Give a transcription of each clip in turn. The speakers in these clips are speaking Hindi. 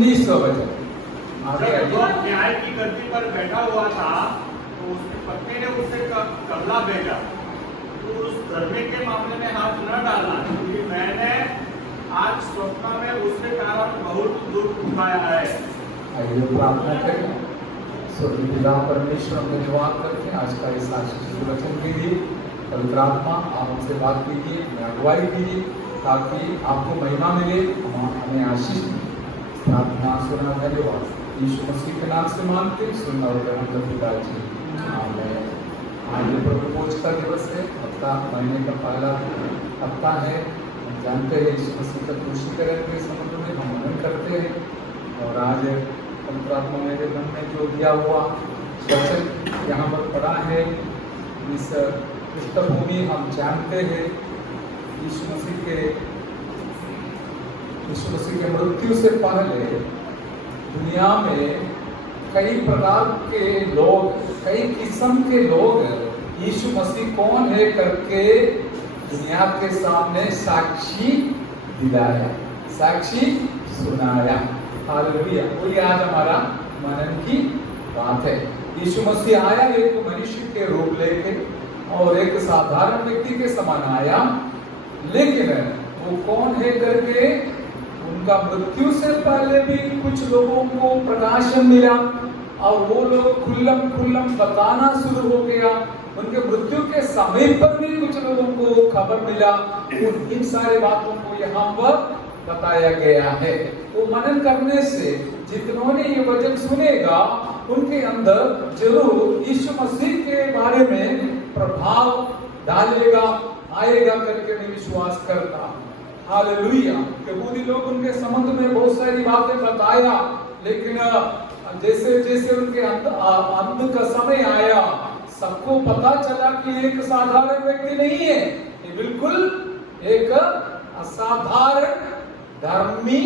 जब वो न्याय की गद्दी पर बैठा हुआ था तो उसकी पत्नी ने उसे कबला भेजा, तो उस धर्मी के मामले में हाथ न डालना, क्योंकि मैंने आज स्वप्न में उसके कारण बहुत दुख उठाया है। आइए प्रार्थना करें। स्वर्गीय पिता परमेश्वर, हम धन्यवाद करते हैं आज का इस आशीष वचन के लिए। पवित्र आत्मा, आप हमसे बात कीजिए, हमें अगुवाई कीजिए, ताकि आपको महिमा मिले, हमें आशीष मिले। प्रार्थना सुनना धन्यवाद यीशु मसीह के नाम से मांगते, सुनना और ग्रहण पिताजी, आमीन। आज प्रभु भोज का दिवस है, हफ्ता महीने का पहला हफ्ता है। हम जानते हैं यीशु मसीह का क्रूसी करें के संबंध में हम मनन करते हैं, और आज पवित्र आत्मा मेरे मन में जो दिया हुआ वचन यहाँ पर पढ़ा है, इस पृष्ठभूमि हम जानते हैं यीशु मसीह के मृत्यु से पहले दुनिया में कई प्रकार के लोग, कई किस्म के लोग यीशु मसीह कौन है करके दुनिया के सामने साक्षी दिलाया, साक्षी सुनाया। हालेलुया। वही आज हमारा मनन की बात है। यीशु मसीह आया एक मनुष्य के रूप लेके और एक साधारण व्यक्ति के समान आया, लेकिन वो कौन है करके उनका मृत्यु से पहले भी कुछ लोगों को प्रकाशन मिला, और वो लोग खुल्लम बताना शुरू हो गया। उनके मृत्यु के समय पर भी कुछ लोगों को खबर मिला। इन सारे बातों को यहाँ पर बताया गया है। वो मनन करने से जितनों ने ये वचन सुनेगा, उनके अंदर जरूर यीशु मसीह के बारे में प्रभाव डालेगा, आएगा करके मैं विश्वास करता हूँ। हालेलुया। यहूदी लोग उनके संबंध में बहुत सारी बातें बताया, लेकिन जैसे जैसे उनके अंत का समय आया, सबको पता चला कि एक साधारण व्यक्ति नहीं है, ये बिल्कुल एक असाधारण धर्मी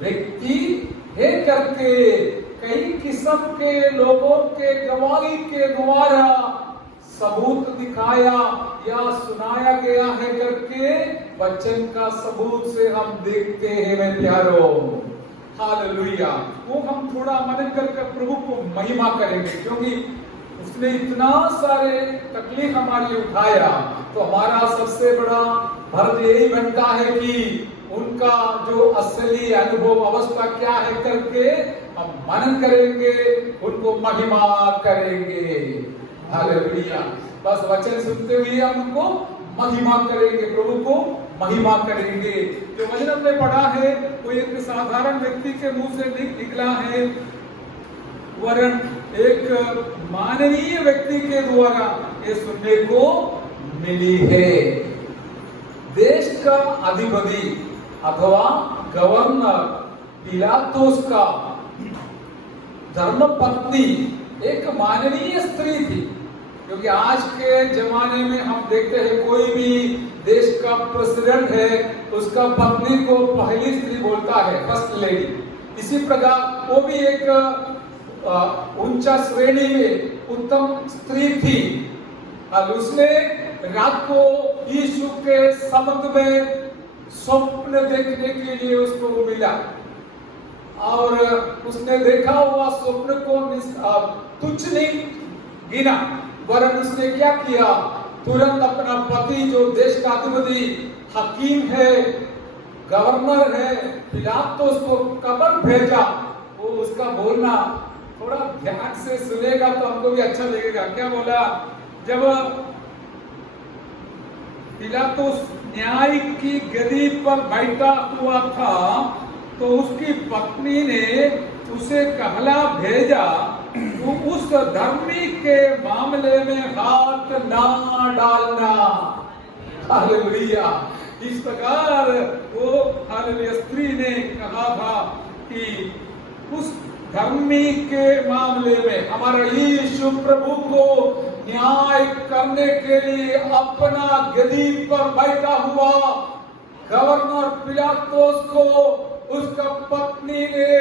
व्यक्ति है करके कई किस्म के लोगों के गवाही के द्वारा सबूत दिखाया या सुनाया गया है करके वचन का सबूत से हम देखते हैं। मैं प्यारो, हालेलुया। वो हम थोड़ा मनन करके प्रभु को महिमा करेंगे, क्योंकि उसने इतना सारे तकलीफ हमारी उठाया, तो हमारा सबसे बड़ा फर्ज यही बनता है कि उनका जो असली अनुभव अवस्था क्या है करके हम मनन करेंगे, उनको महिमा करेंगे। हालेलुया। बस वचन सुनते हुए हम उनको महिमा करेंगे, प्रभु को महिमा करेंगे। जो वचन हमने पढ़ा है वो एक साधारण व्यक्ति के मुंह से निकला है, वरन एक माननीय व्यक्ति के द्वारा ये सुनने को मिली है। देश का अधिपति अथवा गवर्नर पिलातुस का धर्मपत्नी एक माननीय स्त्री थी, क्योंकि आज के जमाने में हम देखते हैं कोई भी देश का प्रेसिडेंट है, उसका पत्नी को पहली स्त्री बोलता है, फर्स्ट लेडी। इसी प्रकार वो भी एक ऊंचा श्रेणी में उत्तम स्त्री थी, और उसने रात को यीशु के संबंध में स्वप्न देखने के लिए उसको मिला, और उसने देखा हुआ स्वप्न को तुच्छ नहीं गिना, वरन उसने क्या किया, तुरंत अपना पति जो देश का अधिपति हकीम है, गवर्नर है, पिलातुस को खबर भेजा। वो उसका बोलना थोड़ा ध्यान से सुनेगा तो हमको भी अच्छा लगेगा। क्या बोला? जब पिलातुस न्याय की गद्दी पर बैठा हुआ था, तो उसकी पत्नी ने उसे कहला भेजा, तो उस धर्मी के मामले में हाथ ना डालना। हालेलुया। इस प्रकार वो हालेलुया स्त्री ने कहा था कि उस धर्मी के मामले में हमारा यीशु प्रभु को न्याय करने के लिए अपना गद्दी पर बैठा हुआ गवर्नर पिलातुस को उसका पत्नी ने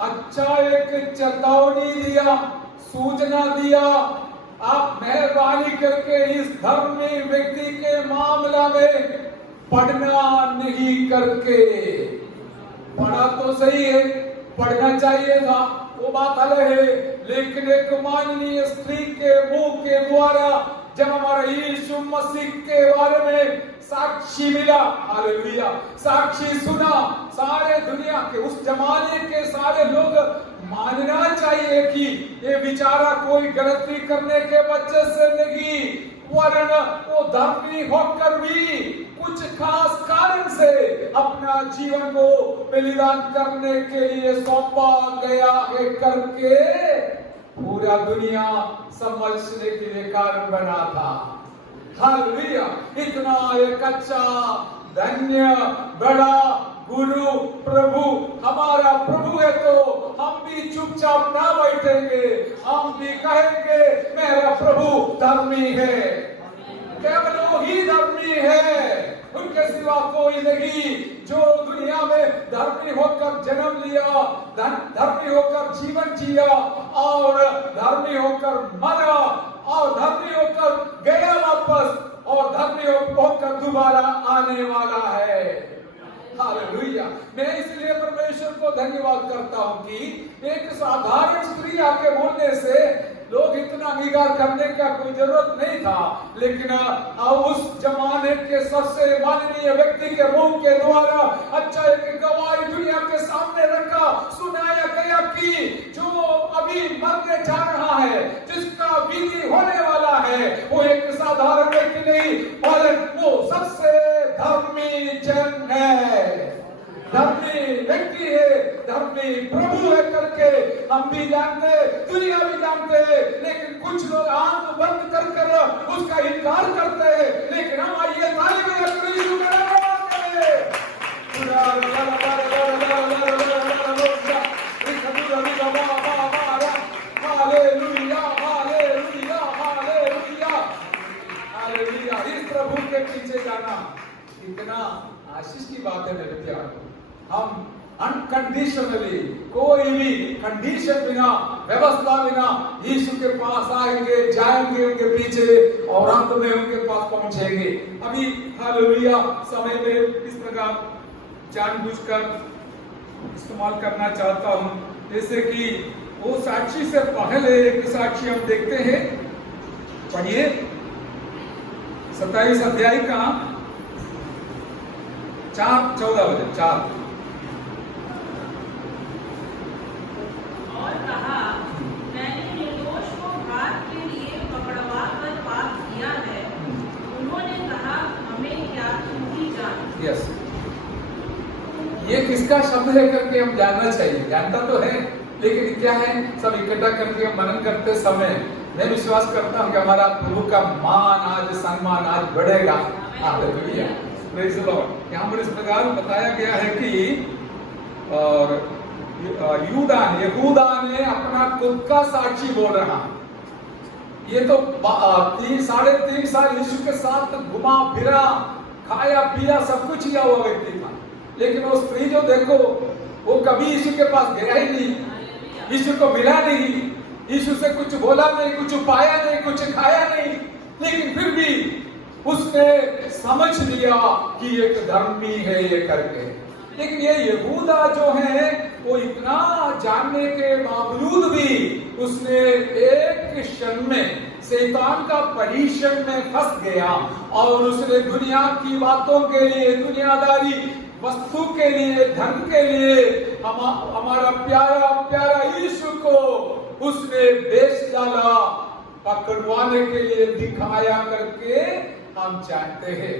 अच्छा एक चेतावनी दिया, सूचना दिया, आप मेहरबानी करके इस धर्मी व्यक्ति के मामला में पढ़ना नहीं करके। पढ़ा तो सही है, पढ़ना चाहिए था, वो बात अलग है। लेकिन एक माननीय स्त्री के मुंह के द्वारा जब हमारा यीशु मसीह के बारे में साक्षी मिला, हालेलुया, साक्षी सुना, सारे दुनिया के उस जमाने के सारे लोग मानना चाहिए कि ये बेचारा कोई गलती करने के वजह से नहीं, वरन वो धर्मी होकर भी कुछ खास कारण से अपना जीवन को बलिदान करने के लिए सौंपा गया है करके पूरा दुनिया समझने के लिए कारण बना था। हालेलुया, इतना एक अच्छा धन्य बड़ा गुरु प्रभु हमारा प्रभु है, तो हम भी चुपचाप ना बैठेंगे, हम भी कहेंगे मेरा प्रभु धर्मी है, केवल वो ही धर्मी है, उनके सिवा कोई नहीं। जो दुनिया में धर्मी होकर जन्म लिया, धर्मी होकर जीवन जिया और धर्मी होकर मरा और धर्मी होकर गया वापस और धर्मी होकर दोबारा आने वाला है। हालेलुया, मैं इसलिए परमेश्वर को धन्यवाद करता हूं कि एक साधारण स्त्री आके बोलने से लोग इतना अंगीकार करने का कोई जरूरत नहीं था, लेकिन उस जमाने के सबसे माननीय व्यक्ति के मुंह के द्वारा अच्छा एक गवाही दुनिया के सामने रखा, सुनाया गया कि जो अभी मरने जा रहा है, जिसका विधि होने वाला है, वो एक साधारण व्यक्ति नहीं, बल्कि वो सबसे धर्मी जन है, धर्मी व्यक्ति है, धर्मी प्रभु है करके हम भी जानते, दुनिया भी जानते हैं, लेकिन कुछ लोग आंख बंद कर कर उसका इनकार करते हैं। लेकिन हम आइए ताली बजाकर यीशु का धन्यवाद करें। Hallelujah, hallelujah, hallelujah, hallelujah. इस प्रभु के पीछे जाना इतना आशीष की बात है मेरे प्यार। हम अनकंडीशनली, कोई भी कंडीशन बिना, व्यवस्था बिना यीशु के पास आएंगे, जाएंगे उनके पीछे और अंत में उनके पास पहुंचेंगे। अभी हालेलुया समय में इस प्रकार जानबूझकर इस्तेमाल करना चाहता हूं, जैसे कि वो साक्षी से पहले एक साक्षी हम देखते हैं, पढ़िए 27 अध्याय का 4-14 बजे 4। और कहा, मैंने निर्दोष को घात के लिए पकड़वा कर पाप किया है। उन्होंने कहा, हमें क्या, तुम ही जान। यस, ये किसका शब्द है करके हम जानना चाहिए, जानता तो है, लेकिन क्या है, सब इकट्ठा करके हम मनन करते समय मैं विश्वास करता हूं कि हमारा प्रभु का मान आज, सम्मान आज बढ़ेगा। Hallelujah, praise the Lord. यहाँ पर इस प्रकार बताया गया है कि और यहूदा ने अपना खुद का साक्षी बोल रहा। ये तो 3.5 साल यीशु के साथ घुमा फिरा, खाया पिया, सब कुछ किया हुआ व्यक्ति था, लेकिन वो स्त्री जो देखो, वो कभी यीशु के पास गया ही नहीं, यीशु को मिला नहीं, यीशु से कुछ बोला नहीं, कुछ पाया नहीं, कुछ खाया नहीं, लेकिन फिर भी उसने समझ लिया कि एक धर्मी है ये करके। लेकिन ये यहूदा जो है, वो इतना जानने के बावजूद भी उसने एक क्षण में शैतान का परीक्षण में फंस गया और उसने दुनिया की बातों के लिए, दुनियादारी वस्तु के लिए, धन के लिए हमारा प्यारा प्यारा यीशु को उसने बेच डाला, पकड़वाने के लिए दिखाया करके हम जानते हैं।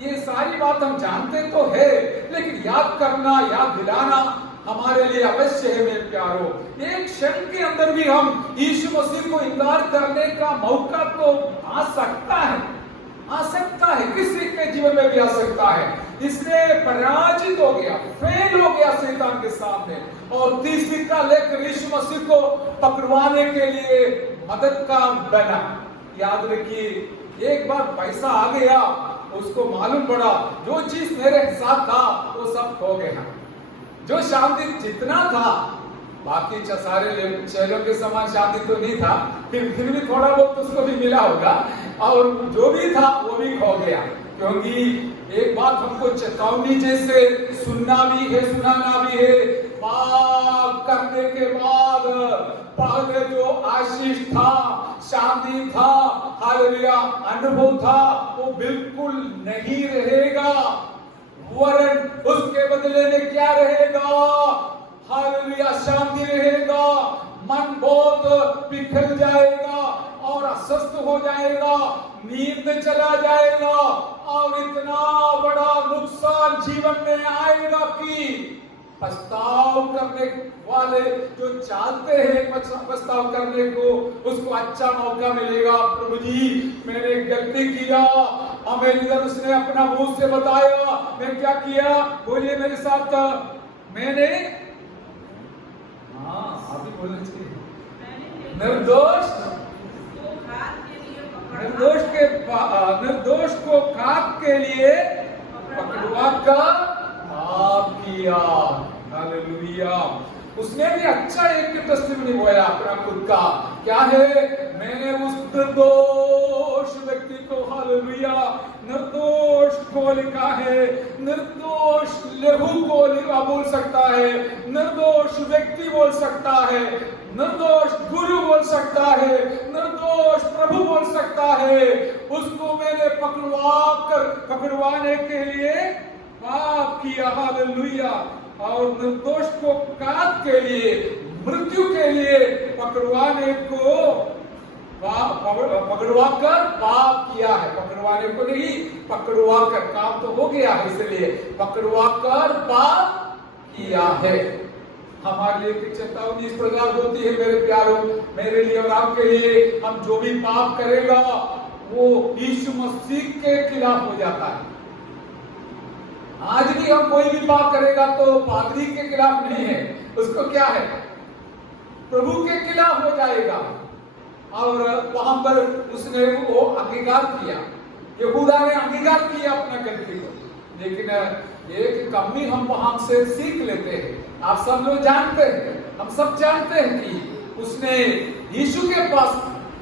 ये सारी बात हम जानते तो है, लेकिन याद करना, याद दिलाना हमारे लिए अवश्य है मेरे प्यारो। एक क्षण के अंदर भी हम यीशु मसीह को इनकार करने का मौका तो आ सकता है, आ सकता है, किसी के जीवन में भी आ सकता है। इसने पराजित हो गया, फेल हो गया शैतान के सामने और तीसरी का लेकर यीशु मसीह को पकड़वाने के लिए मदद का बना। याद रखिए, एक बार पैसा आ गया, उसको मालूम पड़ा जो चीज मेरे साथ था वो सब खो गया, जो शांति जितना था, बाकी सारे चेलों के समान शांति तो नहीं था, फिर भी थोड़ा बहुत उसको भी मिला होगा, और जो भी था वो भी खो गया। क्योंकि एक बात हमको चेतावनी जैसे सुनना भी है, सुनाना भी है, पाप आशीष था, शांति था, हालेलुया अनुभव था, वो बिल्कुल नहीं रहेगा। वरन उसके बदले में क्या रहेगा? हालेलुया शांति रहेगा। मन बहुत बिखर जाएगा और अस्वस्थ हो जाएगा, नींद चला जाएगा और इतना बड़ा नुकसान जीवन में आएगा कि पछताव करने वाले जो चाहते हैं पछताव करने को, उसको अच्छा मौका मिलेगा। प्रभु जी मैंने गलती किया, हमें इधर उसने अपना मुंह से बताया, मैं क्या किया? बोलिए मेरे साथ, मैंने आप ही बोलना चाहिए। निर्दोष को खाक के लिए पकड़वा कर पाप किया। हालेलुया। उसने भी अच्छा एक टेस्टिमनी बोला अपना खुद का, क्या है? मैंने उस निर्दोष व्यक्ति को, हालेलुया, निर्दोष को लिखा है, निर्दोष लहू को लिखा बोल सकता है, निर्दोष व्यक्ति बोल सकता है, निर्दोष गुरु बोल सकता है, निर्दोष प्रभु बोल सकता है। उसको मैंने पकड़वाने के लिए पाप किया। हालेलुया। और निर्दोष को काट के लिए, मृत्यु के लिए पकड़वाने को पकड़वा कर पाप किया है। पकड़वाने को नहीं, पकड़वा कर, काम तो हो गया है इसलिए पकड़वा कर पाप किया है। हमारे लिए एक चेतावनी इस प्रकार होती है मेरे प्यारों, मेरे लिए और आपके लिए, हम जो भी पाप करेगा वो यीशु मसीह के खिलाफ हो जाता है। आज भी हम कोई भी पाप करेगा तो पादरी के खिलाफ नहीं है, उसको क्या है? प्रभु के खिलाफ हो जाएगा। और वहां पर उसने वो अंगीकार किया, यहूदा ने अंगीकार किया अपना गलती को। लेकिन एक कमी हम वहां से सीख लेते हैं। आप सब लोग जानते हैं, हम सब जानते हैं कि उसने यीशु के पास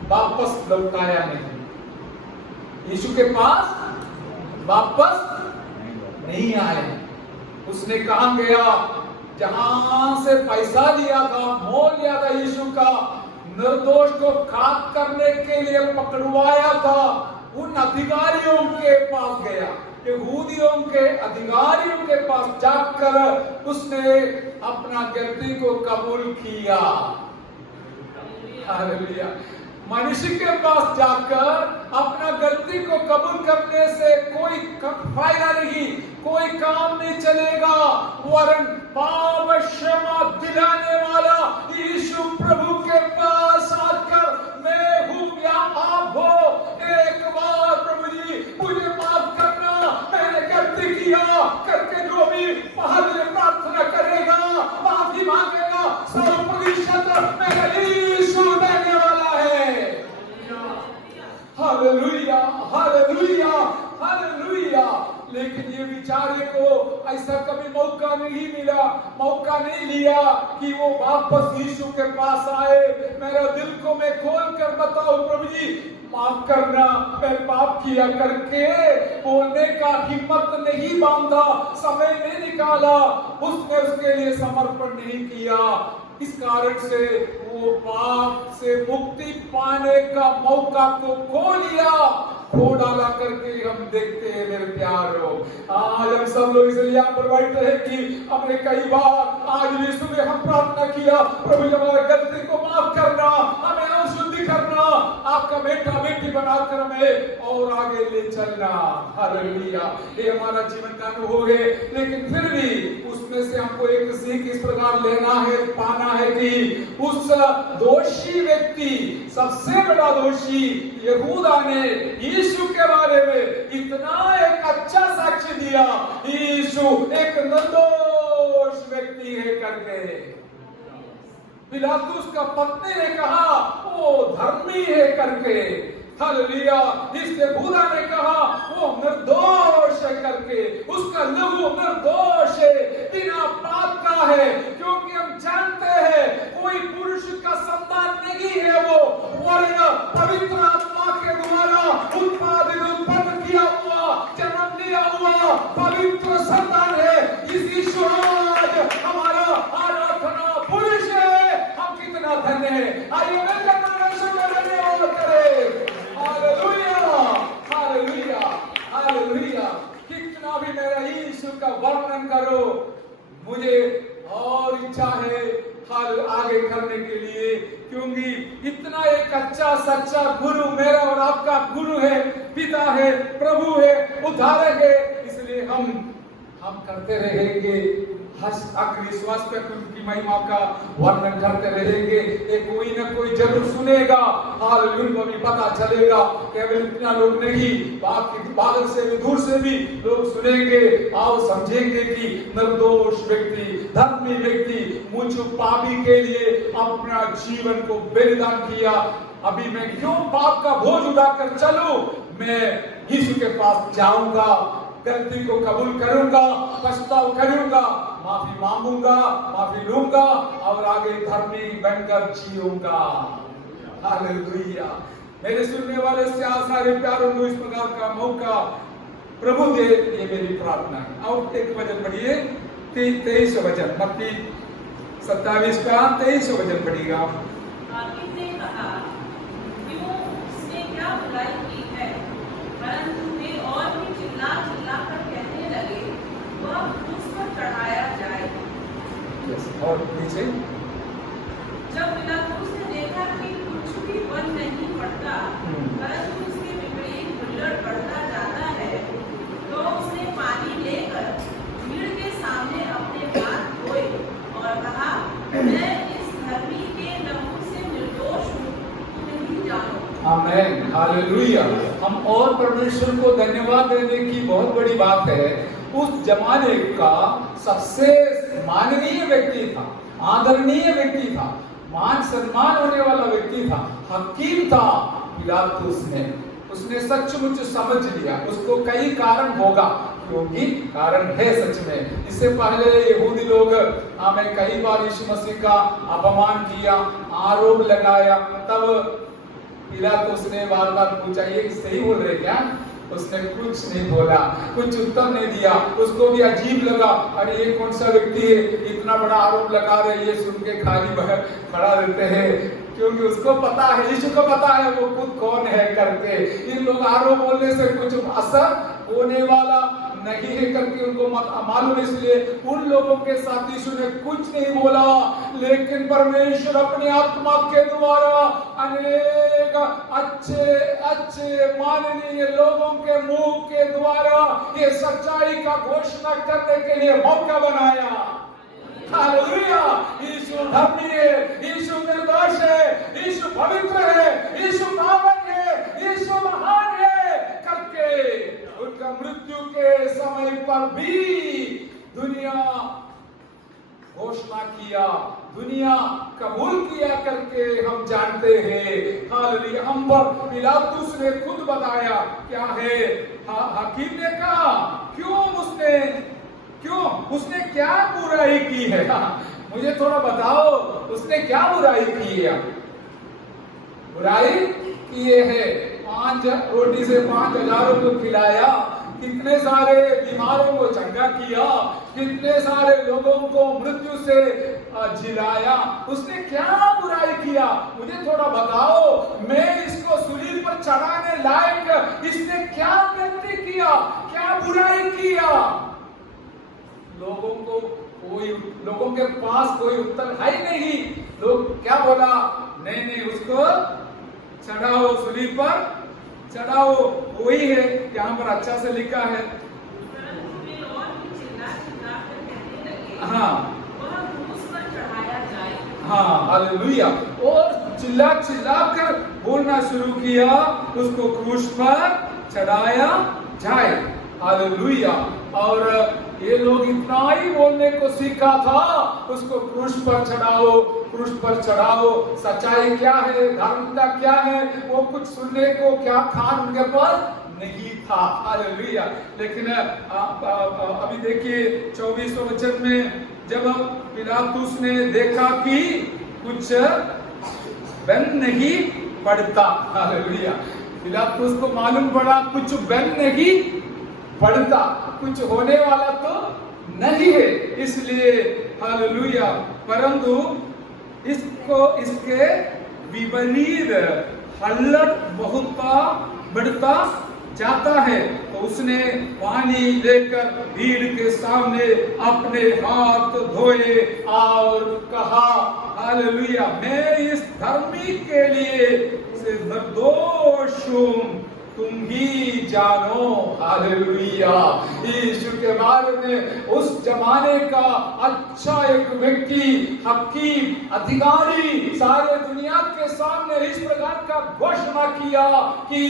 वापस लौटाया नहीं, यीशु के पास वापस नहीं आए। उसने कहां गया? जहां से पैसा लिया था, मोल लिया था यीशु का, निर्दोष को खाक करने के लिए पकड़वाया था, उन अधिकारियों के पास गया, यहूदियों के अधिकारियों के पास जाकर उसने अपना गलती को कबूल किया। हालेलुया। मनुष्य के पास जाकर अपना गलती को कबूल करने से कोई फायदा नहीं, कोई काम नहीं चलेगा। वरन पाप क्षमा दिलाने वाला यीशु प्रभु के पास आकर, मैं हूँ या आप हो, एक बार प्रभु जी मुझे माफ करना, मैंने गलती किया करके जो भी पहले प्रार्थना करेगा, माफी मांगेगा, 100% मेरा यीशु देने वाला है। Hallelujah, hallelujah, hallelujah. लेकिन ये बेचारे को ऐसा कभी मौका नहीं मिला, मौका नहीं लिया कि वो वापस यीशु के पास आए, मेरा दिल को मैं खोल कर बताऊं, प्रभु जी माफ करना, मैं पाप किया करके बोलने का हिम्मत नहीं बांधा, समय नहीं निकाला, उसने उसके लिए समर्पण नहीं किया। इस कारण से वो पाप से मुक्ति पाने का मौका को खो लिया, खो डाला करके हम देखते हैं मेरे प्यारों। आज हम सब लोग इसलिए यहाँ पर बैठे हैं कि हमने कई बार आज भी सुबह हम प्रार्थना किया, प्रभु हमारे गलती को माफ करना, हमें अशुद्धि करना, आपका बेटा बेटी बनाकर हमें और आगे ले चलना। हालेलुया। ये हमारा जीवन का अनुभव है। लेकिन फिर भी उसमें से हमको एक सीख इस प्रकार लेना है, पाना है कि उस दोषी व्यक्ति, सबसे बड़ा दोषी यहूदा ने यीशु के बारे में इतना एक अच्छा साक्ष्य दिया, यीशु एक निर्दोष व्यक्ति है करके। पिलातुस का पत्नी ने कहा वो धर्मी है करके। हालेलुया। इस यहूदा ने कहा वो निर्दोष है करके, उसका लहू निर्दोष है, बिना पाप का है, क्योंकि हम जानते हैं कोई पुरुष का संतान नहीं है वो, वरन पवित्र आत्मा के द्वारा उत्पन्न किया हुआ, जन्म लिया हुआ पवित्र संतान है। इस यीशु हमारा आराधना पुरुष है, हम कितना धन्य है। आइए है हाल आगे करने के लिए, क्योंकि इतना एक अच्छा सच्चा गुरु मेरा और आपका गुरु है, पिता है, प्रभु है, उद्धारक है। इसलिए हम करते रहेंगे, विश्वास तक उनकी महिमा का वर्णन करते रहेंगे। ये कोई ना कोई जरूर सुनेगा, हालेलुया, भी पता चलेगा। केवल इतना लोग नहीं, बादल से भी दूर से भी लोग सुनेंगे और समझेंगे कि निर्दोष व्यक्ति, धर्मी व्यक्ति मुझ पापी के लिए अपना जीवन को बलिदान किया। अभी मैं क्यों पाप का बोझ उठाकर चलूं? मैं यीशु के पास जाऊंगा, गलती को कबूल करूंगा, पछतावा करूंगा, माफी मांगूंगा, माफी लूंगा और आगे धर्मी बनकर जीऊंगा। हालेलुया। मेरे सुनने वाले से सारे प्यारों को इस प्रकार का मौका प्रभु दे, ये मेरी प्रार्थना है। और एक वचन पढ़िए, 23 वचन, मत्ती 27 का 23 वचन पढ़िएगा। हाकिम ने कहा, क्यों उसने क्या बुराई की है? परंतु वे और भी चिल्ला कर कहने लगे, वह क्रूस पर चढ़ाया जाए। और नीचे, जब पिलातुस ने देखा कि कुछ भी बन नहीं पड़ता, परंतु उसके विपरीत हुल्लड़ बढ़ता जाता है, तो उसने पानी लेकर भीड़ के सामने अपने हाथ धोए और कहा, मैं इस धर्मी के लहू से निर्दोष हूँ, नहीं जानो। आमेन, हालेलुया। हम और परमेश्वर को धन्यवाद देने की बहुत बड़ी बात है। उस जमाने का सबसे माननीय व्यक्ति था, आदरणीय व्यक्ति था, मान सम्मान होने वाला व्यक्ति था, हकीम था पिलातुस ने। उसने सचमुच समझ लिया, उसको कई कारण होगा, क्योंकि कारण है सच में। इससे पहले यहूदी लोग हमें कई बार यीशु मसीह का अपमान किया, आरोप लगाया, तब पिलातुस ने बार बार पूछा, ये सही बोल रहे क्या? उसने कुछ नहीं बोला, कुछ उत्तर नहीं दिया। उसको भी अजीब लगा, अरे ये कौन सा व्यक्ति है, इतना बड़ा आरोप लगा रहे, ये सुन के खाली खड़ा रहते हैं, क्योंकि उसको पता है, यीशु को पता है वो खुद कौन है करके। इन लोग आरोप बोलने से कुछ असर होने वाला नहीं है करके उनको मालूम, इसलिए उन लोगों के साथ यीशु ने कुछ नहीं बोला। लेकिन परमेश्वर अपनी आत्मा के द्वारा अनेक अच्छे माननीय लोगों के मुंह के द्वारा ये सच्चाई का घोषणा करने के लिए मौका बनाया। हालेलुया। यीशु धर्मी है, यीशु निर्दोष है, यीशु पवित्र है, यीशु पावन है, यीशु महान है करके उनका मृत्यु के समय पर भी दुनिया घोषणा किया, दुनिया कबूल किया करके हम जानते हैं। हालेलुया। हम पर पिलातुस ने खुद बताया क्या है, हकीम ने कहा, क्यों उसने क्या बुराई की है? मुझे थोड़ा बताओ, उसने क्या बुराई की है? बुराई किए है, 5 रोटी से 5,000 को खिलाया, कितने सारे बीमारों को चंगा किया, कितने सारे लोगों को मृत्यु से जिलाया। उसने क्या बुराई किया? मुझे थोड़ा बताओ। मैं इसको सूली पर चढ़ाने लायक इसने क्या गलती किया, क्या बुराई किया? लोगों के पास कोई उत्तर है ही नहीं। लोग क्या बोला? नहीं, उसको चढ़ाओ, सूली पर चढ़ाओ। वही है, यहाँ पर अच्छा से लिखा है। हाँ, हालेलुया। और चिल्ला कर बोलना शुरू किया, उसको क्रूस पर चढ़ाया जाए। हालेलुया। और ये लोग इतना ही बोलने को सीखा था, उसको क्रूस पर चढ़ाओ, क्रूस पर चढ़ाओ। सच्चाई क्या है, धार्मिकता क्या है, वो कुछ सुनने को क्या खान उनके पास नहीं था। हालेलुया। लेकिन अभी देखिए 24वें वचन में, जब पिलातुस ने देखा कि कुछ बन नहीं पड़ता। हालेलुया। पिलातुस को मालूम पड़ा कुछ बन नहीं पड़ता, कुछ होने वाला तो नहीं है। इसलिए हालेलुया, परंतु इसके विपरीत हल्लड़ बढ़ता जाता है तो उसने पानी लेकर भीड़ के सामने अपने हाथ धोए और कहा, हालेलुया, मैं इस धर्मी के लिए निर्दोष हूं, तुम ही जानो। हालेलुया। यीशु के बारे में उस जमाने का अच्छा एक व्यक्ति, हकीम, अधिकारी सारे दुनिया के सामने इस प्रकार का घोषणा किया कि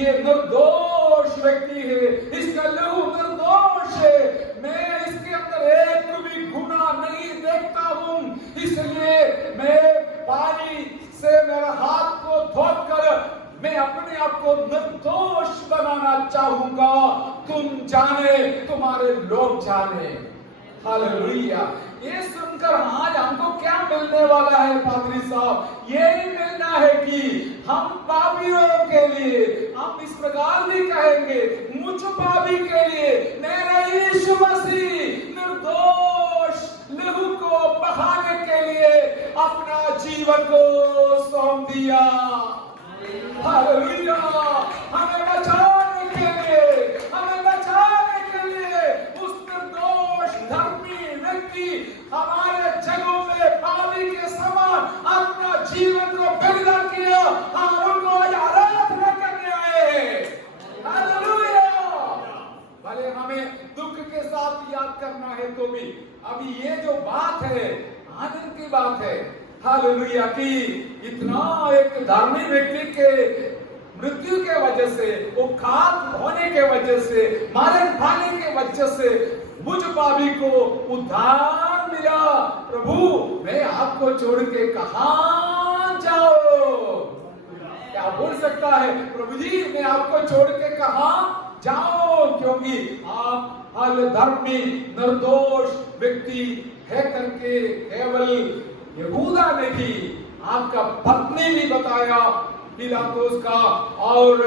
ये निर्दोष व्यक्ति है, इसका लहू निर्दोष है, मैं इसके अंदर एक भी गुनाह नहीं देखता हूं, इसलिए मैं पानी से मेरा हाथ को धोकर मैं अपने आप को निर्दोष बनाना चाहूंगा, तुम जाने, तुम्हारे लोग जाने। हालेलुया। ये सुनकर आज हमको क्या मिलने वाला है पादरी साहब? यही मिलना है कि हम पापियों के लिए हम इस प्रकार भी कहेंगे, मुझ पापी के लिए मेरा यीशु मसीह निर्दोष लहू को बहाने के लिए अपना जीवन को सौंप दिया। हालेलुया। हमें बचाने के लिए, हमें बचाने के लिए उस निर्दोष धर्मी व्यक्ति हमारे जगहों में पानी के समान अपना जीवन को बलिदान किया। हम उनको आज आराधना करने आए हैं। हालेलुया। भले हमें दुख के साथ याद करना है तो भी अभी ये जो बात है आनंद की बात है। हालेलुया कि इतना एक धार्मिक व्यक्ति के मृत्यु के वजह से, वो खाक होने के वजह से, मारन खाने के वजह से मुझ पापी को उद्धार मिला। प्रभु मैं आपको छोड़ के कहां जाऊं? क्या बोल सकता है? प्रभु जी मैं आपको छोड़ के कहां जाओ, क्योंकि आप हल धर्मी निर्दोष व्यक्ति है करके केवल यहूदा ने भी, आपका पत्नी भी बताया पिलातुस का, और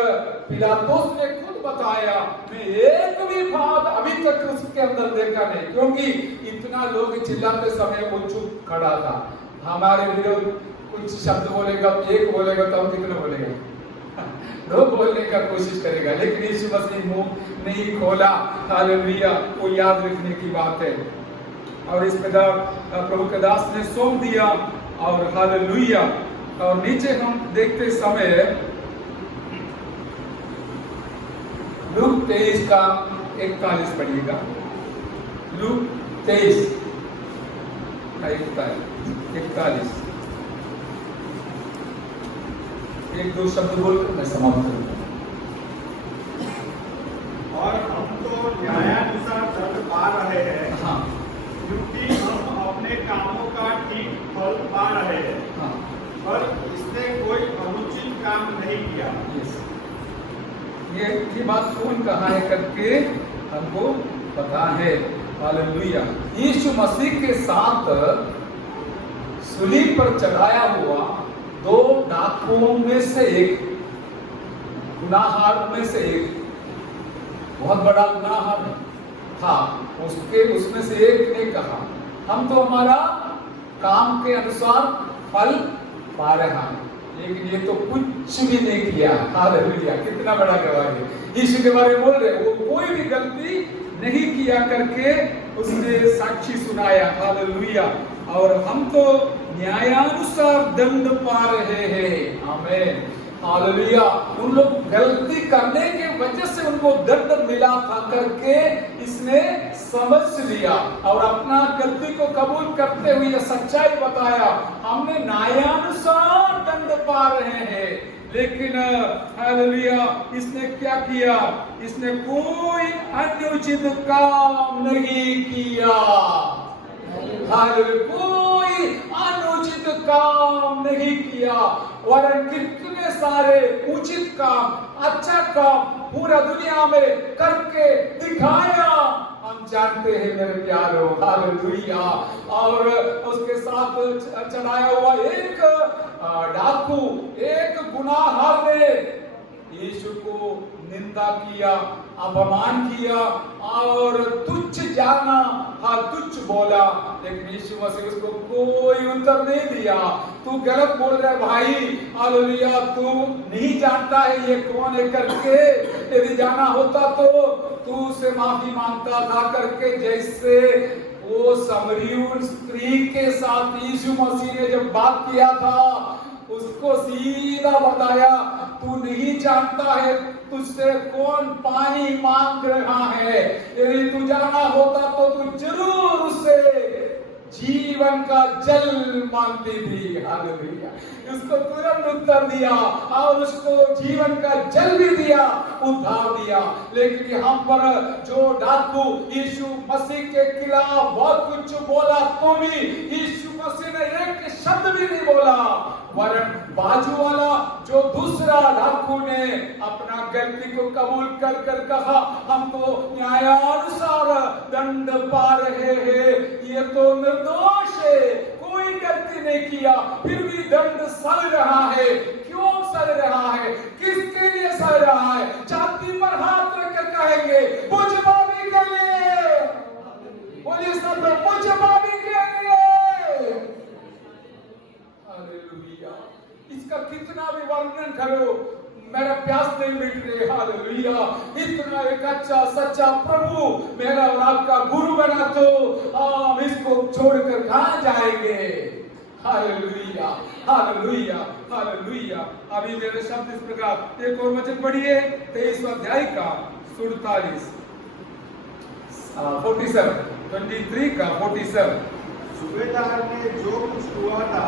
पिलातुस ने खुद बताया मैं एक भी बात अभी तक उसके अंदर देखा नहीं, क्योंकि इतना लोग चिल्लाते समय वो चुप खड़ा था। हमारे विरोध कुछ शब्द बोलेगा, एक बोलेगा तो हम कितने बोलेगा? दो बोलने का कोशिश करेगा, लेकिन यीशु मसीह मुंह नहीं खोला। हालेलुया। वो याद रखने की बात है। और इस प्रकार प्रभु के दास ने सौंप दिया। और हालेलुया। और नीचे हम देखते समय लूक 23 का 41 पढ़िएगा। लूक 23 का 41। एक दो शब्द बोलकर मैं समाप्त करूंगा। और हम तो न्यायानुसार दंड पा रहे हैं। हाँ। क्योंकि हम अपने कामों का ठीक फल पा रहे हैं। हाँ। पर इसने कोई अनुचित काम नहीं किया। ये बात कौन कहा है करके हमको पता है। हालेलुया। यीशु मसीह के साथ सूली पर चढ़ाया हुआ दो डाकुओं में से एक, गुनाहगार में से एक, बहुत बड़ा गुनाहगार था। उसमें से एक ने कहा हम तो हमारा काम के अनुसार फल पा रहे हैं, लेकिन ये तो कुछ भी नहीं किया। हालेलुया। कितना बड़ा गवाही है। यीशु के बारे में बोल रहे, वो कोई भी गलती नहीं किया करके उसने साक्षी सुनाया। हालेलुया। और हम तो न्यायानुसार दंड पा रहे हैं। आमीन। हालेलुया। उन लोग गलती करने के वजह से उनको दंड मिला था करके इसने समझ लिया और अपना गलती को कबूल करते हुए सच्चाई बताया। हमने न्यायानुसार दंड पा रहे हैं, लेकिन हालेलुया इसने क्या किया? इसने कोई अनुचित काम नहीं किया। हालेलुया। कोई अनुचित काम नहीं किया, वरन कितने सारे उचित काम, अच्छा काम पूरा दुनिया में करके दिखाया। हम जानते हैं मेरे प्यारों। हालेलुया। और उसके साथ चढ़ाया हुआ एक डाकू, एक गुनाहगार ने यीशु को निंदा किया अपमान किया और तुच्छ जाना, हाँ तुच्छ बोला, लेकिन यीशु मसीह उसको कोई उत्तर नहीं दिया। तू गलत बोल रहा है भाई, हालेलुया, तू नहीं जानता है ये कौन है करके, यदि जाना होता तो तू उसे माफी मांगता था करके, जैसे वो समरियन स्त्री के साथ यीशु मसीह ने जब बात किया था, उसको सीधा बताया, तू नहीं जानता है तुझसे कौन पानी मांग रहा है, यदि तू जाना होता तो तू जरूर उससे जीवन का जल मांगती थी। हालेलुया, उसको तुरंत उत्तर दिया और उसको जीवन का जल भी दिया, उद्धार दिया। लेकिन यहाँ पर जो डाकू यीशु मसीह के खिलाफ बहुत कुछ बोला, तो भी यीशु मसीह ने एक शब्द भी नहीं बोला, वरन बाजू वाला जो दूसरा डाकू ने अपना गलती को कबूल कर कर कहा, हम तो न्यायानुसार दंड पा रहे हैं, ये तो निर्दोष है, कोई गलती नहीं किया, फिर भी दंड सह रहा है। क्यों सह रहा है? किसके लिए सह रहा है? छाती पर हाथ रखकर कहेंगे, मुझ पापी के लिए, बोलिए सब, मुझ पापी के लिए। हालेलुया, इसका कितना भी वर्णन करो, मेरा प्यास नहीं मिट रही। हालेलुया, इतना एक अच्छा सच्चा प्रभु मेरा और आपका गुरु बना तो हम इसको छोड़कर कहां जाएंगे? Hallelujah, hallelujah, hallelujah. अभी मेरे शब्द इस प्रकार, एक और वचन पढ़िए, 23 अध्याय का 47, 23 का 47। सूबेदार ने जो कुछ हुआ था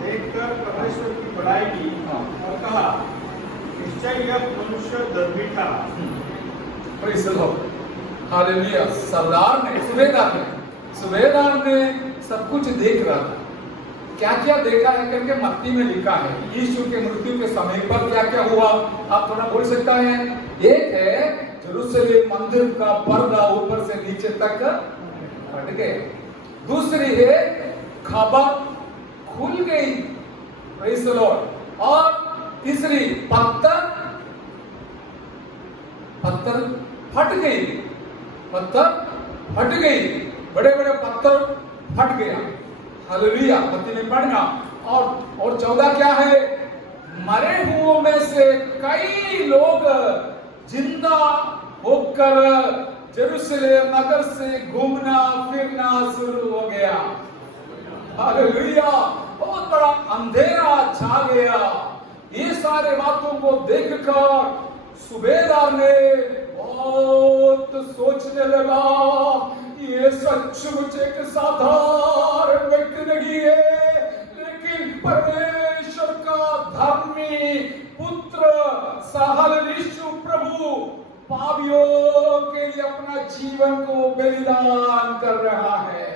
देखकर परमेश्वर की बड़ाई की और कहा, निश्चय यह मनुष्य धर्मी था। Praise the Lord, hallelujah. सूबेदार ने सब कुछ देख रहा था। क्या क्या देखा है करके मत्ती में लिखा है, यीशु के मृत्यु के समय पर क्या क्या हुआ, आप थोड़ा बोल सकता है? एक है यरूशलेम मंदिर का पर्दा ऊपर से नीचे तक फट गया। दूसरी है खबर खुल गई, प्रेज़ द लॉर्ड। और तीसरी पत्थर फट गई, पत्थर फट गई, बड़े बड़े पत्थर फट गया। हालेलुया, मत्ती में पढ़ना। और 14 क्या है? मरे हुओं में से कई लोग जिंदा होकर यरूशलेम नगर से घूमना फिरना शुरू हो गया। हालेलुया, बहुत बड़ा अंधेरा छा गया। ये सारे बातों को देखकर सूबेदार ने बहुत सोचने लगा, ये सचमुच एक साधारण व्यक्ति नहीं है, लेकिन परमेश्वर का धर्मी पुत्र यीशु प्रभु पापियों के लिए अपना जीवन को बलिदान कर रहा है।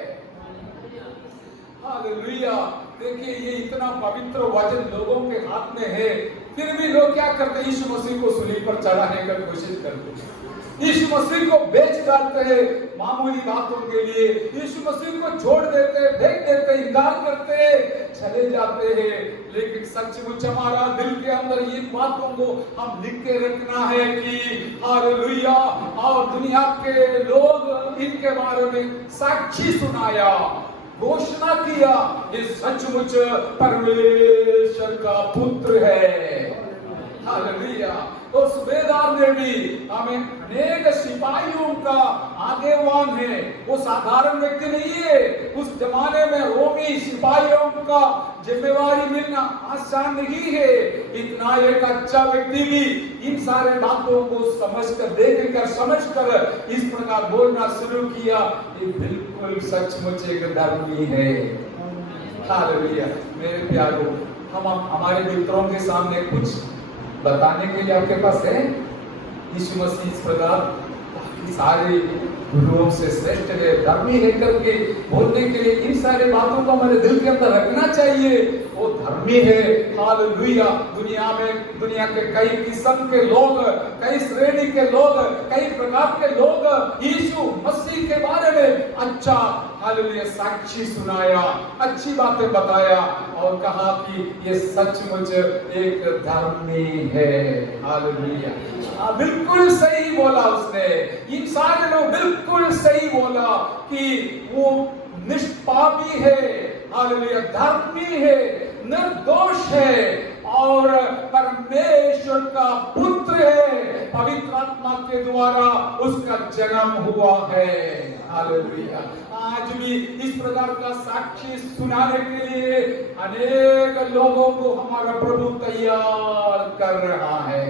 हालेलुया, देखिए ये इतना पवित्र वचन लोगों के हाथ में है, फिर भी लोग क्या करते हैं? यीशु मसीह को सूली पर चढ़ाने की कोशिश करते हैं, यीशु मसीह को बेच डालते हैं मामूली बातों के लिए, यीशु मसीह को छोड़ देते, फेंक देते, इनकार करते, चले जाते हैं। लेकिन सचमुच हमारा दिल के अंदर इन बातों को हम लिख के रखना है कि हालेलुया, और दुनिया के लोग इनके बारे में साक्षी सुनाया, घोषणा किया, ये सचमुच परमेश्वर का पुत्र है। हालेलुया। तो सूबेदार ने भी हमें अनेक सिपाहियों का आगेवान है, वो साधारण व्यक्ति नहीं है। उस जमाने में रोमी सिपाहियों का जिम्मेवारी मिलना आसान नहीं है। इतना एक अच्छा व्यक्ति भी इन सारे बातों को समझकर, देखकर, समझकर इस प्रकार बोलना शुरू किया, ये बिल्कुल सचमुच एक धर्मी है। हालेलुया। मेरे प्यारों, हम हमारे मित्रों के सामने कुछ बताने के लिए आपके पास है? यीशु मसीह इस प्रकार सारे गुरुओं से श्रेष्ठ है, धर्मी है करके बोलने के लिए इन सारे बातों को हमारे दिल के अंदर रखना चाहिए। वो धर्मी है। हालेलुया। दुनिया के कई किस्म के लोग, कई श्रेणी के लोग, कई प्रकार के लोग यीशु मसीह के बारे में अच्छा हालेलुया साक्षी सुनाया, अच्छी बातें बताया और कहा कि ये सचमुच एक धर्मी है। हालेलुया, बिल्कुल सही बोला उसने। इन सारे लोग बिल्कुल सही बोला कि वो निष्पापी है, हालेलुया, धर्मी है, निर्दोष है और परमेश्वर का पुत्र है, पवित्र आत्मा के द्वारा उसका जन्म हुआ है। हालेलुया, आज भी इस प्रकार का साक्षी सुनाने के लिए अनेक लोगों को हमारा प्रभु तैयार कर रहा है।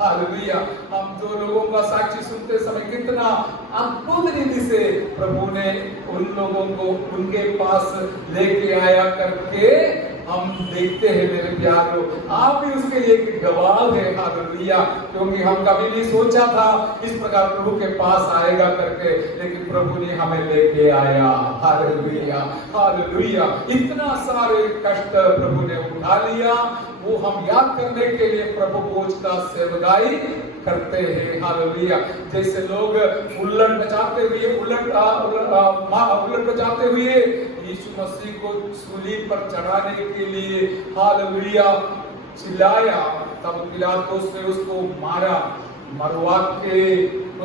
हालेलुया, हम जो लोगों का साक्षी सुनते समय कितना अद्भुत रीति से प्रभु ने उन लोगों को उनके पास लेके आया करके हम देखते हैं। मेरे प्यारों, आप भी उसके लिए एक गवाह है। हालेलुया, क्योंकि हम कभी नहीं सोचा था इस प्रकार प्रभु के पास आएगा करके, लेकिन प्रभु ने हमें लेके आया। हालेलुया, हालेलुया, इतना सारे कष्ट प्रभु ने उठा लिया, वो हम याद करने के लिए प्रभु भोज का सेवकाई करते हैं। हालेलुया, जैसे लोग उल्लड़ बजाते हुए उल्लड़ बजाते हुए यीशु मसीह को सूली पर चढ़ाने के लिए हालेलुया चिल्लाया, तब पिलातुस ने उसको मारा, मरवा के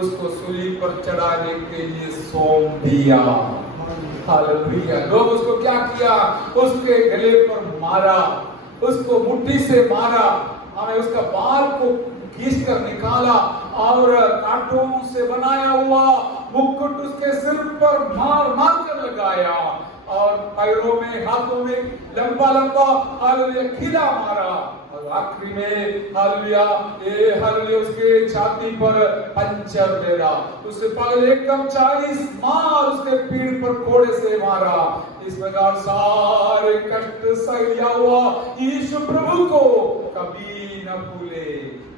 उसको सूली पर चढ़ाने के लिए सौंप दिया। हालेलुया, लोग उसको क्या किया, उसके गले पर मारा, उसको मुट्ठी से मारा, हमें उसका बाल को खींच कर निकाला और कांटों से बनाया हुआ मुकुट उसके सिर पर मार मार कर लगाया और पैरों में हाथों में लंबा लंबा हालेलुया खीला मारा और आखिरी में हालेलुया उसके छाती पर पंचर मेरा, उससे पहले एकदम 40 मार उसके पीठ पर घोड़े से मारा। इस प्रकार सारे कष्ट सह लिया हुआ यीशु प्रभु को कभी न भूले,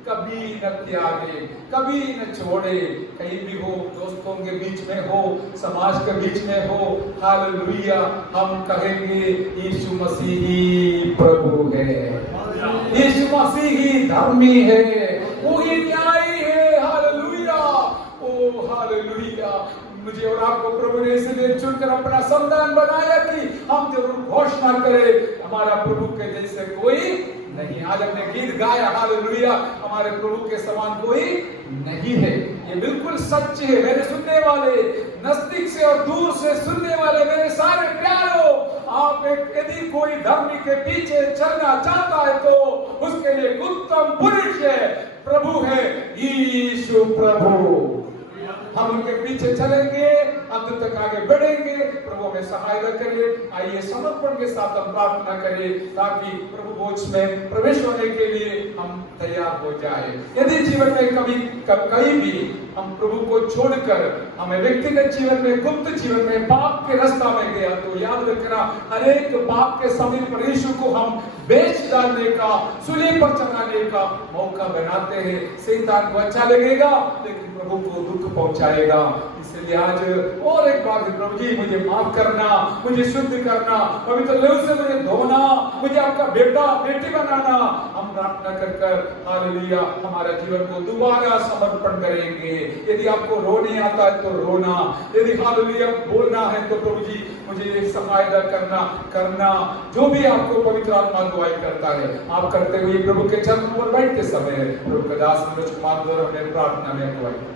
कभी न त्यागे, कभी न छोड़े। कहीं भी हो, दोस्तों के बीच में हो, समाज के बीच में हो, हालेलुया, हम कहेंगे यीशु मसीह ही प्रभु है, यीशु मसीह ही धर्मी है, वो ही न्यायी है। हालेलुया, ओ हालेलुया, मुझे और आपको प्रभु ने इसलिए चुनकर अपना संतान बनाया कि हम जरूर घोषणा करें हमारा प्रभु के जैसे कोई नहीं। आज हमने गीत गाया, हालेलुया, हमारे प्रभु के समान कोई नहीं है। ये बिल्कुल सच है। मेरे सुनने वाले, नजदीक से और दूर से सुनने वाले मेरे सारे प्यारों, आप यदि कोई धर्मी के पीछे चलना चाहता है तो उसके लिए उत्तम पुरुष है, प्रभु है यीशु प्रभु। हम उनके पीछे चलेंगे, अंत तक आगे बढ़ेंगे, प्रभु हमें सहायता करिए। आइए समर्पण के साथ हम प्रार्थना करिए ताकि प्रभु भोज में प्रवेश होने के लिए हम तैयार हो जाए। यदि जीवन में कहीं भी हम प्रभु को छोड़कर हमें व्यक्तिगत जीवन में, गुप्त जीवन में पाप के रास्ता में गया तो याद रखना, हर एक पाप के समय पर यीशु को हम बेच डालने का, सूली पर चढ़ाने का मौका बनाते हैं। शैतान को अच्छा लगेगा लेकिन प्रभु को दुख पहुंचाएगा। इसलिए आज और एक बार प्रभु जी मुझे माफ करना, मुझे शुद्ध करना, पवित्र लहू से मुझे धोना, मुझे आपका बेटा बेटी बनाना। हम प्रार्थना कर हालेलुया हमारा जीवन को दोबारा समर्पण करेंगे। यदि आपको रोने आता है तो रोना, यदि हालेलुया बोलना है तो प्रभु जी मुझे सहायता करना जो भी आपको पवित्र आत्मा दुआई करता है आप करते हुए प्रभु के चरण पर बैठते समय प्रभु के दास मनोज कुमार द्वारा प्रार्थना में अगुवाई